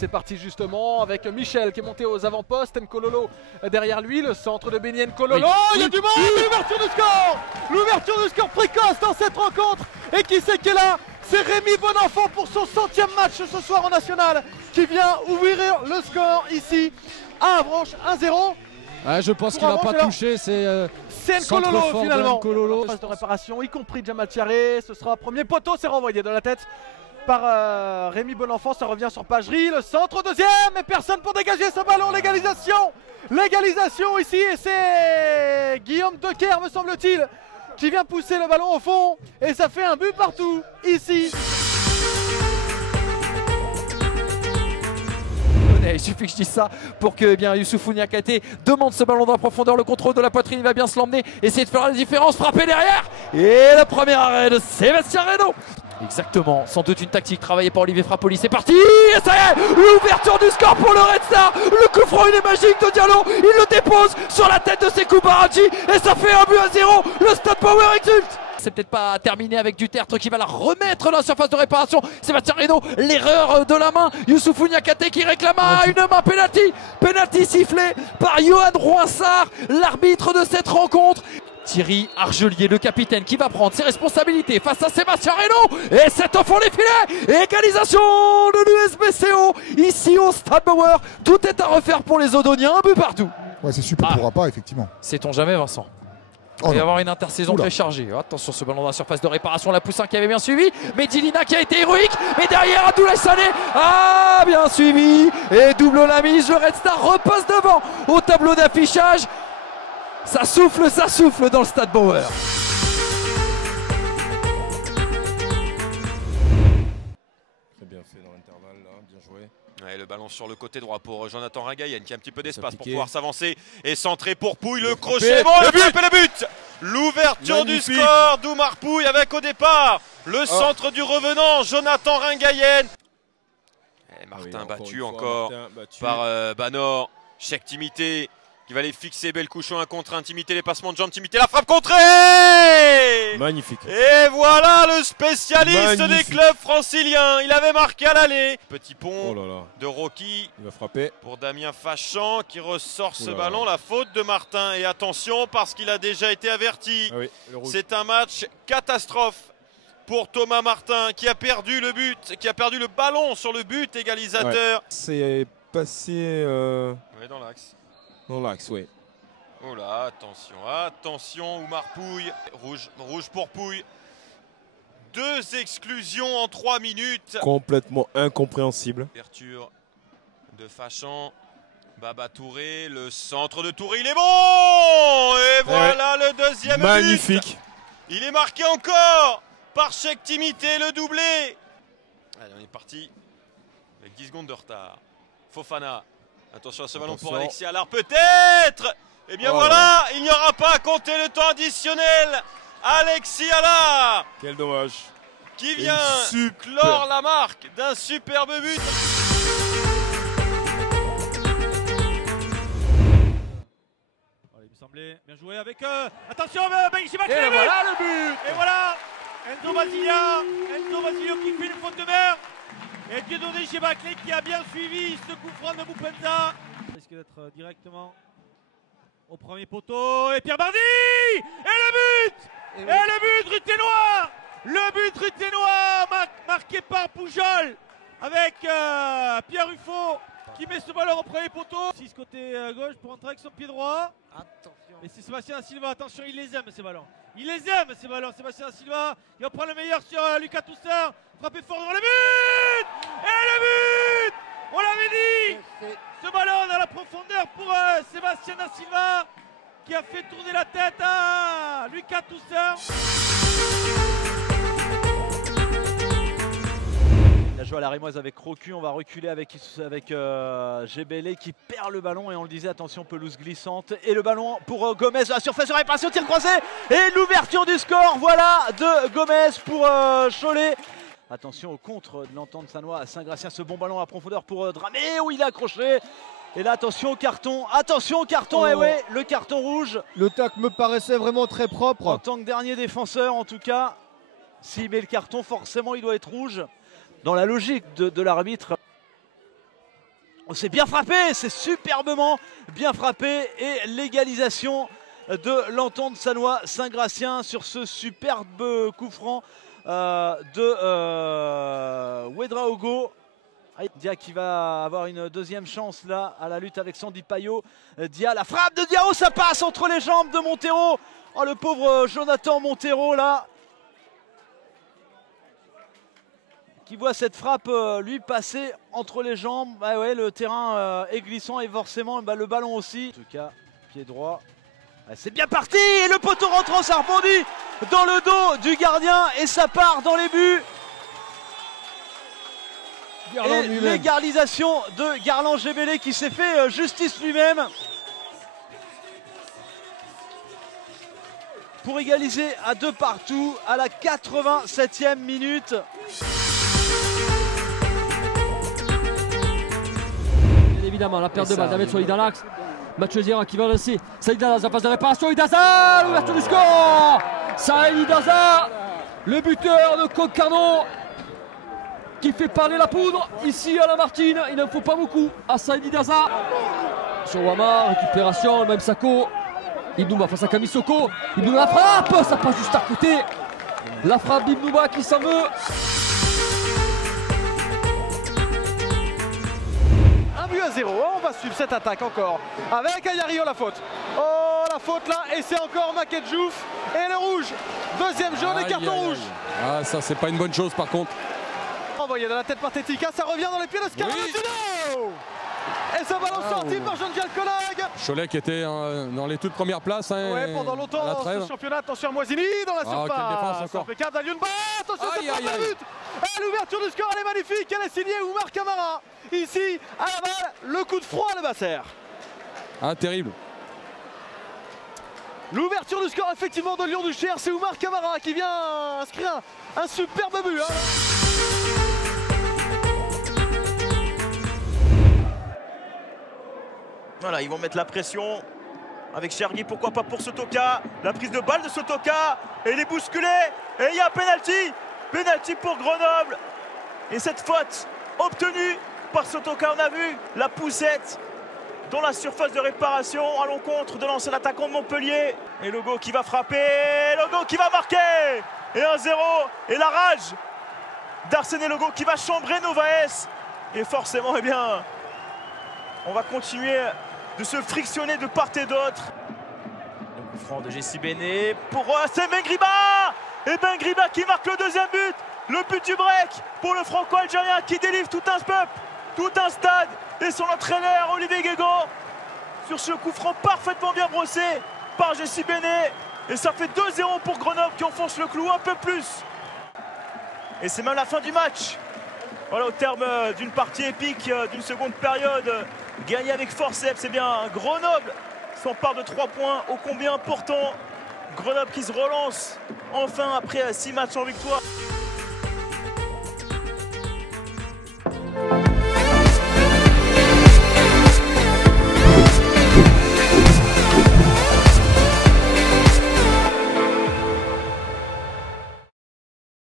c'est parti justement avec Michel qui est monté aux avant-postes, Nkololo derrière lui, le centre de Benny Nkololo, il y a du monde, l'ouverture du score. L'ouverture du score précoce dans cette rencontre. Et qui c'est qui est là? C'est Rémi Bonenfant pour son 100e match ce soir en national qui vient ouvrir le score ici à Avranches, 1-0. Ah, je pense qu'il va pas toucher, c'est Nkololo finalement. Nkololo. Phase de réparation, y compris Jamal Thiaré, ce sera premier poteau, c'est renvoyé dans la tête par Rémi Bonenfant, ça revient sur Pagerie, le centre deuxième et personne pour dégager ce ballon, l'égalisation ici et c'est Guillaume Decker me semble-t-il qui vient pousser le ballon au fond et ça fait un but partout ici. Il suffit que je dise ça pour que Youssoufou Niakhaté demande ce ballon dans la profondeur, le contrôle de la poitrine, il va bien se l'emmener, essayer de faire la différence, frapper derrière et le premier arrêt de Sébastien Reynaud. Exactement, sans doute une tactique travaillée par Olivier Frappoli, c'est parti et ça y est, l'ouverture du score pour le Red Star, le coup franc il est magique de Diallo, il le dépose sur la tête de Sékou Baradji et ça fait 1-0, le Stade Power exulte. C'est peut-être pas terminé avec Dutertre qui va la remettre dans la surface de réparation. Sébastien Reynaud, l'erreur de la main. Youssoufou Niakhaté qui réclame une main penalty. Penalty sifflé par Johan Roissard, l'arbitre de cette rencontre. Thierry Argelier, le capitaine, qui va prendre ses responsabilités face à Sébastien Reynaud. Et c'est au fond des filets. Égalisation de l'USBCO ici au Stade Bauer. Tout est à refaire pour les Odoniens. Un but partout. Ouais, c'est super pour pas, effectivement. Sait-on jamais, Vincent? Il va y avoir une intersaison très chargée. Attention, ce ballon dans la surface de réparation. La Poussin qui avait bien suivi. Medilina qui a été héroïque. Mais derrière, Abdoulaye Sané a bien suivi. Et double la mise. Le Red Star repasse devant au tableau d'affichage. Ça souffle dans le Stade Bauer. Très bien fait dans l'intervalle là, bien joué. Ouais, le ballon sur le côté droit pour Jonathan Ringayen qui a un petit peu d'espace pour pouvoir s'avancer et centrer pour Pouille, le crochet, bon le but. L'ouverture du score d'Oumar Pouille avec au départ le centre du revenant Jonathan Ringayen. Et Martin battu encore par Banor, Cheikh Timité qui va aller fixer Belcouchon, un contre intimité, les passements de jambes, Timité, la frappe contrée. Magnifique. Et voilà le spécialiste des clubs franciliens. Il avait marqué à l'aller. Petit pont de Rocky. Il va frapper. Pour Damien Fachan qui ressort ce ballon. La faute de Martin. Et attention parce qu'il a déjà été averti. C'est un match catastrophe pour Thomas Martin qui a perdu le but, qui a perdu le ballon sur le but égalisateur. Ouais. C'est passé dans l'axe. Dans l'axe, oui. Oh là, attention, Oumar Pouille. Rouge pour Pouille. 2 exclusions en 3 minutes. Complètement incompréhensible. Ouverture de Fachan. Baba Touré, le centre de Touré, il est bon. Et voilà le deuxième magnifique but. Il est marqué encore par Cheikh Timité, le doublé. Allez, on est parti avec 10 secondes de retard. Fofana. Attention à ce ballon pour Alexis Allard, peut-être. Et bien voilà, il n'y aura pas à compter le temps additionnel. Alexis Allard. Quel dommage. Qui vient clore la marque d'un superbe but. Il me semblait bien joué avec... Attention, Benjiba. Et voilà le but. Et voilà Enzo Basilio qui fait une faute de mer. Et Dieudonné Chebaclé qui a bien suivi ce coup franc de Boupenza. Il risque d'être directement au premier poteau. Et Pierre Bardi. Et le but. Et le but ruténois. Le but ruténois marqué par Poujol avec Pierre Ruffo qui met ce ballon au premier poteau. 6 côté gauche pour entrer avec son pied droit. Attention. Et c'est Sébastien Da Silva. Attention, il les aime ces ballons. Il les aime ces ballons. Sébastien Da Silva. Il va prendre le meilleur sur Lucas Toussaint. Frappé fort devant le but. Et le but. On l'avait dit. Ce ballon dans la profondeur pour Sébastien Da Silva qui a fait tourner la tête à Lucas Toussaint. Il a joué à la Rémoise avec Crocu, on va reculer avec Gebele qui perd le ballon et on le disait, attention, pelouse glissante. Et le ballon pour Gomez, la surface de réparation, tir croisé et l'ouverture du score, voilà, de Gomez pour Cholet. Attention au contre de l'entente Sanois à Saint-Gratien, ce bon ballon à profondeur pour Dramé où il a accroché. Et là, attention au carton, et ouais, le carton rouge. Le tac me paraissait vraiment très propre. En tant que dernier défenseur, en tout cas, s'il met le carton, forcément il doit être rouge. Dans la logique de l'arbitre. C'est bien frappé, c'est superbement bien frappé. Et l'égalisation de l'Entente Sannois Saint-Gratien sur ce superbe coup franc de Ouedraogo. Dia qui va avoir une deuxième chance là à la lutte avec Sandy Payot. Dia, la frappe de Diao, ça passe entre les jambes de Montero. Oh, le pauvre Jonathan Montero là, qui voit cette frappe lui passer entre les jambes. Ah ouais, le terrain est glissant et forcément le ballon aussi. En tout cas, pied droit. Ah, c'est bien parti et le poteau rentrant, ça rebondit dans le dos du gardien et ça part dans les buts. Et l'égalisation de Garland Gébélé qui s'est fait justice lui-même pour égaliser à 2 partout à la 87e minute. Bien évidemment, la perte de balle d'Ahmed Soïd dans l'axe. Mathieu Zira qui va lancer. Saïd Daza en phase de réparation. Idaza, l'ouverture du score. Saïd Daza, le buteur de Concarneau, qui fait parler la poudre ici à la Martine. Il ne faut pas beaucoup à Saïd Daza. Sur Wama, récupération, même Sako. Ibnouba face à Kamisoko. Ibnouba, la frappe, ça passe juste à côté. La frappe d'Ibnouba qui s'en veut. 1-0, on va suivre cette attaque encore avec Ayario, la faute. Oh, la faute là, et c'est encore Maket Diouf et le rouge. Deuxième jaune et carton rouge. Ah, ça c'est pas une bonne chose par contre. Envoyé de la tête par Tetika, ça revient dans les pieds de Scarabino. Et ce ballon sorti par Jean-Jacques Collag. Cholet qui était dans les toutes premières places. Hein, ouais, pendant longtemps dans ce championnat. Attention à Moisini dans la surface. Quelle défense encore. Impeccable d'Aliounba. Attention, c'est pas la but. Et l'ouverture du score, elle est magnifique. Elle est signée Oumar Camara. Ici, à Laval, le coup de froid à Basser. Ah, terrible. L'ouverture du score, effectivement, de Lyon-du-Cher. C'est Oumar Camara qui vient inscrire un superbe but. Hein. Voilà, ils vont mettre la pression avec Chergui, pourquoi pas pour Sotoka. La prise de balle de Sotoka, et il est bousculé, et il y a un penalty. Penalty pour Grenoble. Et cette faute obtenue par Sotoka, on a vu la poussette dans la surface de réparation à l'encontre de l'ancien attaquant de Montpellier. Et Logo qui va frapper, Logo qui va marquer. Et 1-0, et la rage d'Arsène Logo qui va chambrer Novaes. Et forcément, eh bien, on va continuer de se frictionner de part et d'autre. Le coup franc de Jessie Béné pour c'est Mengriba. Et Mengriba qui marque le deuxième but. Le but du break pour le franco-algérien qui délivre tout un peuple, tout un stade. Et son entraîneur Olivier Guégan sur ce coup franc parfaitement bien brossé par Jessie Béné. Et ça fait 2-0 pour Grenoble qui enfonce le clou un peu plus. Et c'est même la fin du match. Voilà, au terme d'une partie épique, d'une seconde période, gagnée avec forceps, c'est bien Grenoble s'empare de 3 points, ô combien important. Grenoble qui se relance enfin après 6 matchs en victoire.